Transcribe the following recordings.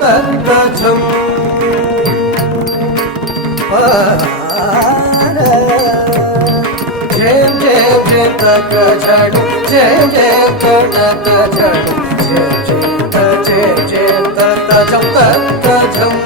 తజం జయం జయం జయం తక జడు జయం జయం తక జడు జయం జయం తజం తజం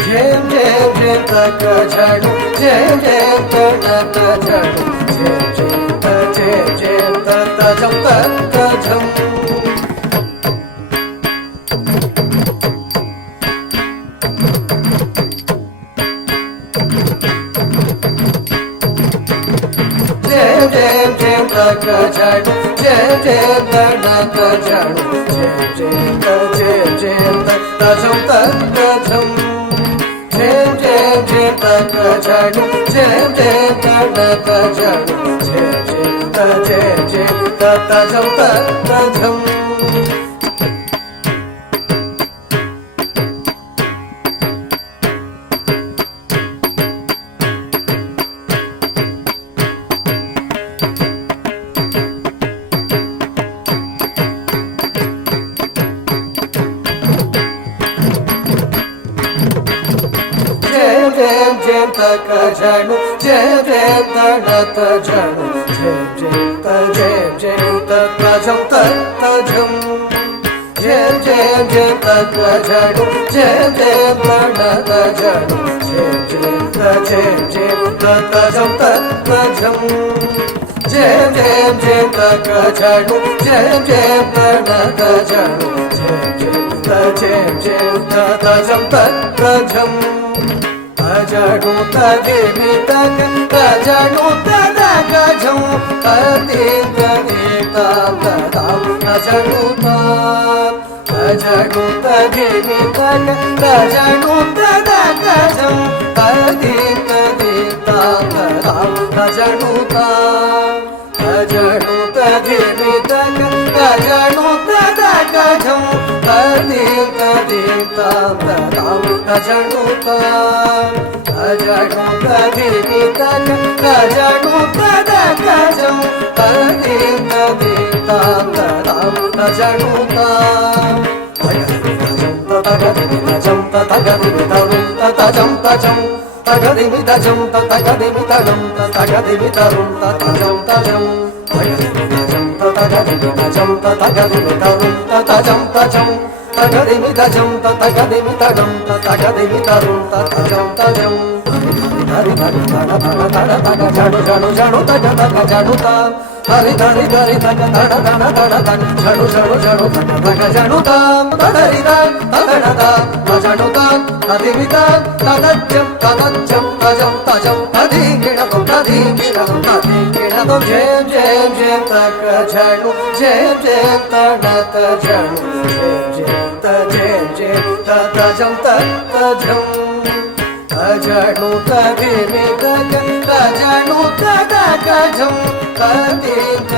జయం జయం జయం తక జడు జయం జయం తక జడు జయం జయం తజం తజం జయం జయం జయం తక జడు జయం జయం తక జడు జయం జయం తజం తజం జయం జయం జయం తక జడు జయం జయం తక జడు జయం జయం తజం తజం జయం జయం జయం తక జడు జయం జయం తక జడు జయం జయం తజం తజం జయం జయం జయం తక జడు జయం జయం తక జడు జయం జయం తజం తజం జయం జయం జయం తక జడు జయం జయం తక జడు జయం జయం తజం తజం అజడు తదేవి తక అజడు తదక జం అతీత తదం అజడు అజడు తదేవి తక అజడు తదక జం అతీత తదం అజడు అజడు తదేవి తక అజడు తదక జం అతీత తదం అజడు అజడు తదేవి తక అజడు తదక జం అతీత తదం అజడు తజం తజం తజం తగదిమి తజం తగదిమి తగం తగదిమి తరుం తజం తజం తగదిమి తజం తగదిమి తరుం తజం తజం తగదిమి తజం తగదిమి తగం తగదిమి తరుం తజం తజం హరి హరి తగ తగ తగ తగ జడు జడు జడు తగ తగ జడు తా హరి హరి హరి తగ తగ తగ తగ తగ జడు జడు జడు తగ తగ జడు తా తగరి తా తగడ తా తజడు తా తదిమి తా తదజ్జం తదజ్జం తజం తజం తది గిణదం తది గిణదం తది గిణదం జయం జయం జయం తగ జడు జయం జయం తగ జడు జయం జయం తజం తజం అజడు తదేవి తక అజడు తదక జం అతీత